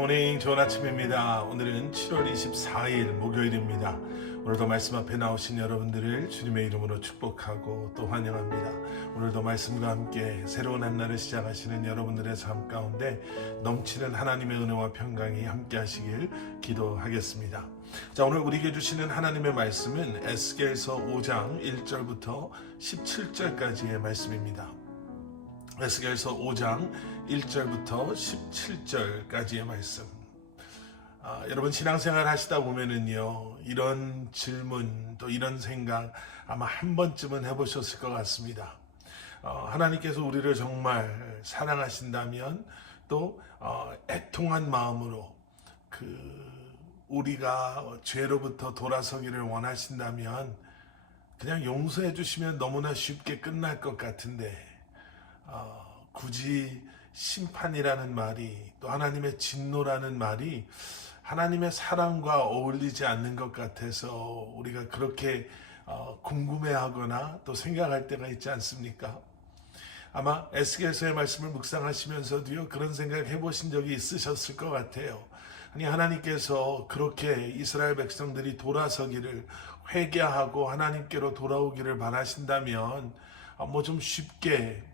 굿모닝, 좋은 아침입니다. 오늘은 7월 24일 목요일입니다. 오늘도 말씀 앞에 나오신 여러분들을 주님의 이름으로 축복하고 또 환영합니다. 오늘도 말씀과 함께 새로운 한 날을 시작하시는 여러분들의 삶 가운데 넘치는 하나님의 은혜와 평강이 함께 하시길 기도하겠습니다. 자, 오늘 우리에게 주시는 하나님의 말씀은 에스겔서 5장 1절부터 17절까지의 말씀입니다. 에스겔서 5장 1절부터 17절까지의 말씀. 여러분 신앙생활 하시다 보면은요, 이런 질문 또 이런 생각 아마 한 번쯤은 해보셨을 것 같습니다. 하나님께서 우리를 정말 사랑하신다면 또 애통한 마음으로 우리가 죄로부터 돌아서기를 원하신다면 그냥 용서해 주시면 너무나 쉽게 끝날 것 같은데 굳이 심판이라는 말이 또 하나님의 진노라는 말이 하나님의 사랑과 어울리지 않는 것 같아서 우리가 그렇게 궁금해하거나 또 생각할 때가 있지 않습니까? 아마 에스겔서의 말씀을 묵상하시면서도요, 그런 생각 해보신 적이 있으셨을 것 같아요. 아니, 하나님께서 그렇게 이스라엘 백성들이 돌아서기를, 회개하고 하나님께로 돌아오기를 바라신다면 뭐 좀 쉽게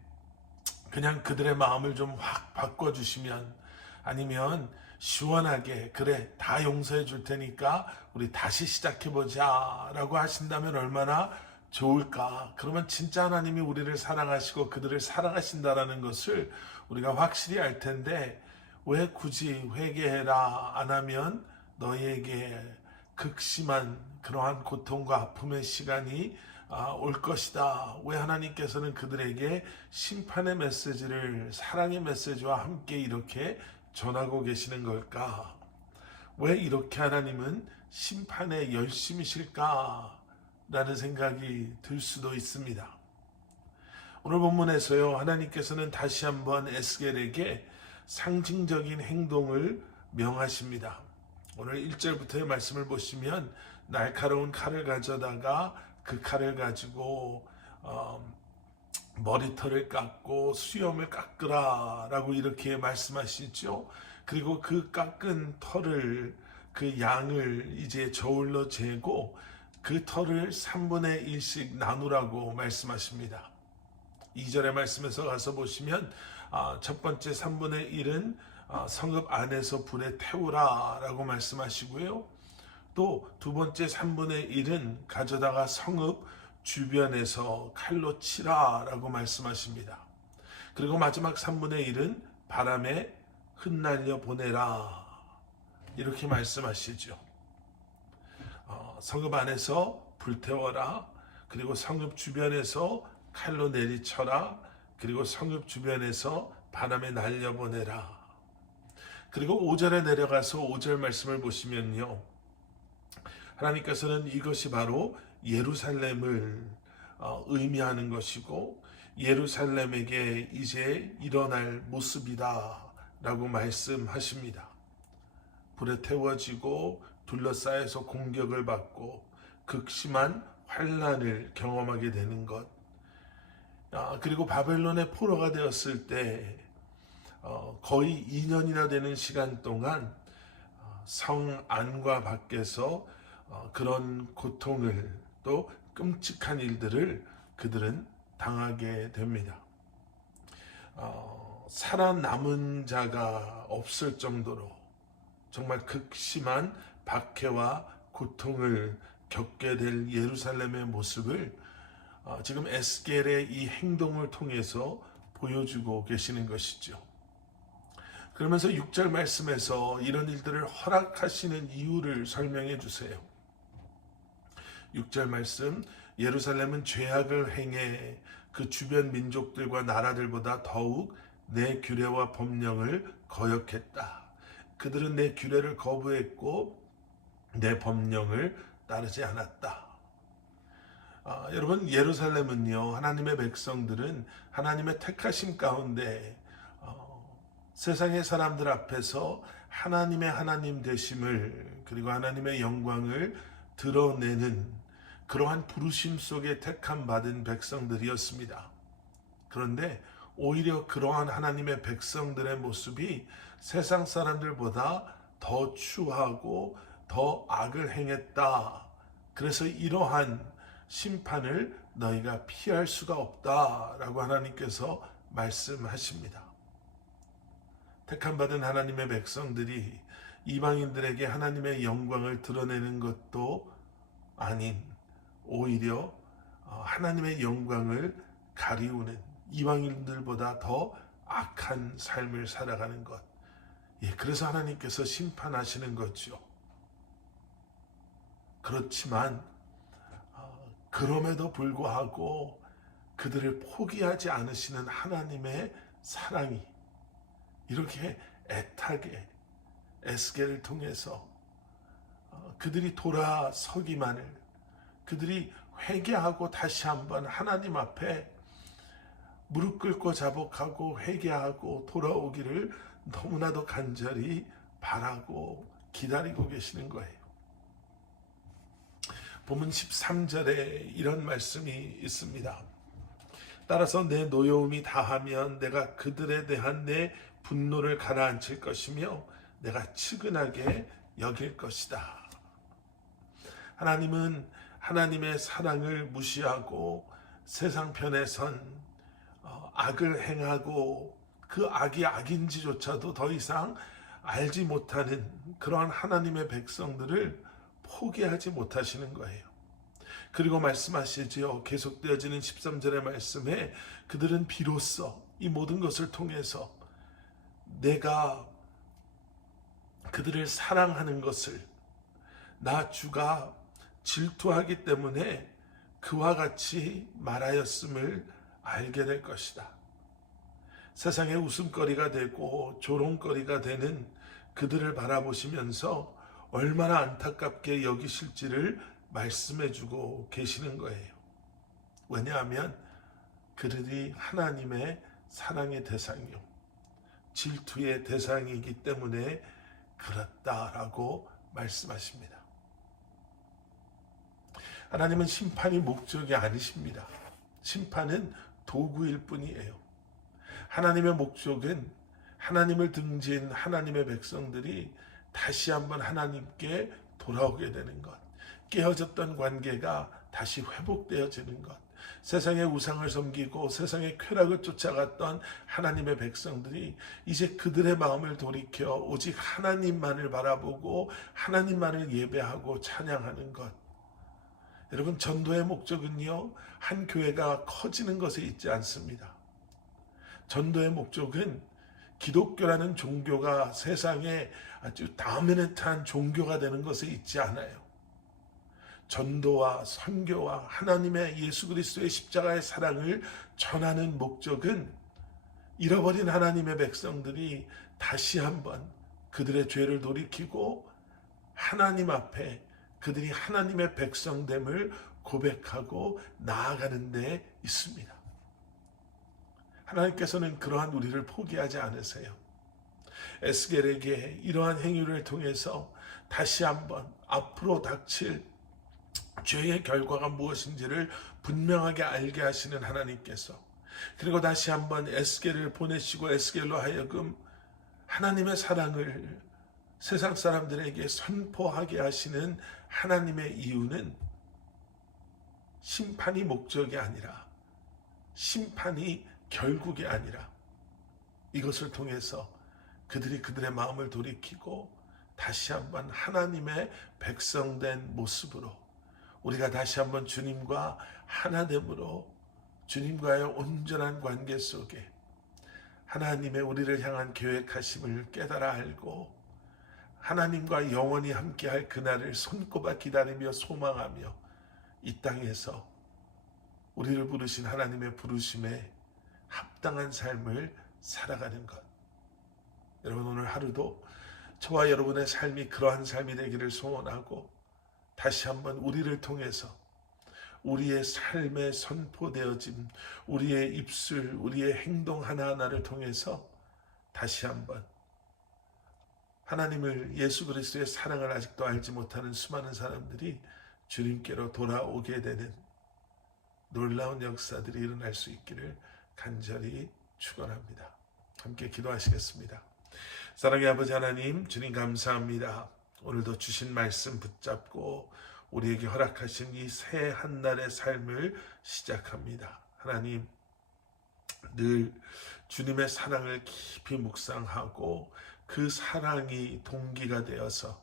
그냥 그들의 마음을 좀 확 바꿔주시면, 아니면 시원하게 그래 다 용서해 줄 테니까 우리 다시 시작해보자 라고 하신다면 얼마나 좋을까. 그러면 진짜 하나님이 우리를 사랑하시고 그들을 사랑하신다라는 것을 우리가 확실히 알 텐데, 왜 굳이 회개해라 안 하면 너희에게 극심한 그러한 고통과 아픔의 시간이 올 것이다. 왜 하나님께서는 그들에게 심판의 메시지를 사랑의 메시지와 함께 이렇게 전하고 계시는 걸까? 왜 이렇게 하나님은 심판에 열심이실까? 라는 생각이 들 수도 있습니다. 오늘 본문에서요, 하나님께서는 다시 한번 에스겔에게 상징적인 행동을 명하십니다. 오늘 1절부터의 말씀을 보시면 날카로운 칼을 가져다가 그 칼을 가지고 머리털을 깎고 수염을 깎으라 라고 이렇게 말씀하시죠. 그리고 그 깎은 털을, 그 양을 이제 저울로 재고 그 털을 3분의 1씩 나누라고 말씀하십니다. 2절의 말씀에서 가서 보시면 첫 번째 3분의 1은 성읍 안에서 불에 태우라 라고 말씀하시고요. 또 두 번째 3분의 1은 가져다가 성읍 주변에서 칼로 치라 라고 말씀하십니다. 그리고 마지막 3분의 1은 바람에 흩날려 보내라 이렇게 말씀하시죠. 성읍 안에서 불태워라, 그리고 성읍 주변에서 칼로 내리쳐라, 그리고 성읍 주변에서 바람에 날려보내라. 그리고 5절에 내려가서 5절 말씀을 보시면요, 하나님께서는 이것이 바로 예루살렘을 의미하는 것이고 예루살렘에게 이제 일어날 모습이다 라고 말씀하십니다. 불에 태워지고 둘러싸여서 공격을 받고 극심한 환난을 경험하게 되는 것, 그리고 바벨론의 포로가 되었을 때 거의 2년이나 되는 시간 동안 성 안과 밖에서 그런 고통을 또 끔찍한 일들을 그들은 당하게 됩니다. 살아남은 자가 없을 정도로 정말 극심한 박해와 고통을 겪게 될 예루살렘의 모습을 지금 에스겔의 이 행동을 통해서 보여주고 계시는 것이죠. 그러면서 6절 말씀에서 이런 일들을 허락하시는 이유를 설명해 주세요. 6절 말씀, 예루살렘은 죄악을 행해 그 주변 민족들과 나라들보다 더욱 내 규례와 법령을 거역했다. 그들은 내 규례를 거부했고 내 법령을 따르지 않았다. 여러분, 예루살렘은요, 하나님의 백성들은 하나님의 택하심 가운데 세상의 사람들 앞에서 하나님의 하나님 되심을, 그리고 하나님의 영광을 드러내는 그러한 부르심 속에 택함 받은 백성들이었습니다. 그런데 오히려 그러한 하나님의 백성들의 모습이 세상 사람들보다 더 추하고 더 악을 행했다. 그래서 이러한 심판을 너희가 피할 수가 없다라고 하나님께서 말씀하십니다. 택함받은 하나님의 백성들이 이방인들에게 하나님의 영광을 드러내는 것도 아닌 오히려 하나님의 영광을 가리우는 이방인들보다 더 악한 삶을 살아가는 것. 그래서 하나님께서 심판하시는 거죠. 그렇지만 그럼에도 불구하고 그들을 포기하지 않으시는 하나님의 사랑이 이렇게 애타게 에스겔을 통해서 그들이 돌아서기만을, 그들이 회개하고 다시 한번 하나님 앞에 무릎 꿇고 자복하고 회개하고 돌아오기를 너무나도 간절히 바라고 기다리고 계시는 거예요. 본문 13절에 이런 말씀이 있습니다. 따라서 내 노여움이 다하면 내가 그들에 대한 내 분노를 가라앉힐 것이며 내가 측은하게 여길 것이다. 하나님은 하나님의 사랑을 무시하고 세상 편에 선 악을 행하고 그 악이 악인지조차도 더 이상 알지 못하는 그러한 하나님의 백성들을 포기하지 못하시는 거예요. 그리고 말씀하시지요. 계속되어지는 13절의 말씀에 그들은 비로소 이 모든 것을 통해서 내가 그들을 사랑하는 것을 나 주가 질투하기 때문에 그와 같이 말하였음을 알게 될 것이다. 세상의 웃음거리가 되고 조롱거리가 되는 그들을 바라보시면서 얼마나 안타깝게 여기실지를 말씀해주고 계시는 거예요. 왜냐하면 그들이 하나님의 사랑의 대상이요, 질투의 대상이기 때문에 그렇다라고 말씀하십니다. 하나님은 심판이 목적이 아니십니다. 심판은 도구일 뿐이에요. 하나님의 목적은 하나님을 등진 하나님의 백성들이 다시 한번 하나님께 돌아오게 되는 것, 깨어졌던 관계가 다시 회복되어지는 것, 세상의 우상을 섬기고 세상의 쾌락을 쫓아갔던 하나님의 백성들이 이제 그들의 마음을 돌이켜 오직 하나님만을 바라보고 하나님만을 예배하고 찬양하는 것. 여러분, 전도의 목적은요, 한 교회가 커지는 것에 있지 않습니다. 전도의 목적은 기독교라는 종교가 세상에 아주 다미네트한 종교가 되는 것에 있지 않아요. 전도와 선교와 하나님의 예수 그리스도의 십자가의 사랑을 전하는 목적은 잃어버린 하나님의 백성들이 다시 한번 그들의 죄를 돌이키고 하나님 앞에 그들이 하나님의 백성됨을 고백하고 나아가는 데 있습니다. 하나님께서는 그러한 우리를 포기하지 않으세요. 에스겔에게 이러한 행위를 통해서 다시 한번 앞으로 닥칠 죄의 결과가 무엇인지를 분명하게 알게 하시는 하나님께서, 그리고 다시 한번 에스겔을 보내시고 에스겔로 하여금 하나님의 사랑을 세상 사람들에게 선포하게 하시는 하나님의 이유는 심판이 목적이 아니라, 심판이 결국이 아니라, 이것을 통해서 그들이 그들의 마음을 돌이키고 다시 한번 하나님의 백성된 모습으로 우리가 다시 한번 주님과 하나됨으로 주님과의 온전한 관계 속에 하나님의 우리를 향한 계획하심을 깨달아 알고 하나님과 영원히 함께할 그날을 손꼽아 기다리며 소망하며 이 땅에서 우리를 부르신 하나님의 부르심에 합당한 삶을 살아가는 것. 여러분, 오늘 하루도 저와 여러분의 삶이 그러한 삶이 되기를 소원하고 다시 한번 우리를 통해서 우리의 삶에 선포되어진 우리의 입술, 우리의 행동 하나하나를 통해서 다시 한번 하나님을, 예수 그리스도의 사랑을 아직도 알지 못하는 수많은 사람들이 주님께로 돌아오게 되는 놀라운 역사들이 일어날 수 있기를 간절히 축원합니다. 함께 기도하시겠습니다. 사랑의 아버지 하나님, 주님 감사합니다. 오늘도 주신 말씀 붙잡고 우리에게 허락하신 이 새 한날의 삶을 시작합니다. 하나님, 늘 주님의 사랑을 깊이 묵상하고 그 사랑이 동기가 되어서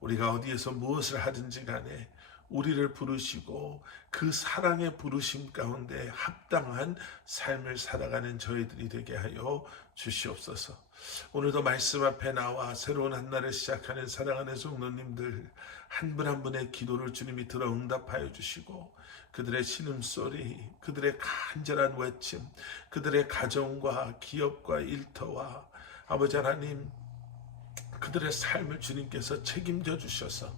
우리가 어디에서 무엇을 하든지 간에 우리를 부르시고 그 사랑의 부르심 가운데 합당한 삶을 살아가는 저희들이 되게 하여 주시옵소서. 오늘도 말씀 앞에 나와 새로운 한 날을 시작하는 사랑하는 성도님들 한 분 한 분의 기도를 주님이 들어 응답하여 주시고 그들의 신음소리, 그들의 간절한 외침, 그들의 가정과 기업과 일터와 아버지 하나님 그들의 삶을 주님께서 책임져 주셔서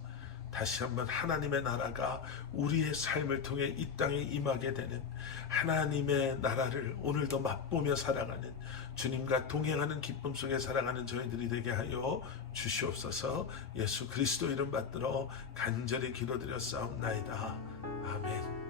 다시 한번 하나님의 나라가 우리의 삶을 통해 이 땅에 임하게 되는 하나님의 나라를 오늘도 맛보며 살아가는 주님과 동행하는 기쁨 속에 살아가는 저희들이 되게 하여 주시옵소서. 예수 그리스도 이름 받들어 간절히 기도드렸사옵나이다. 아멘.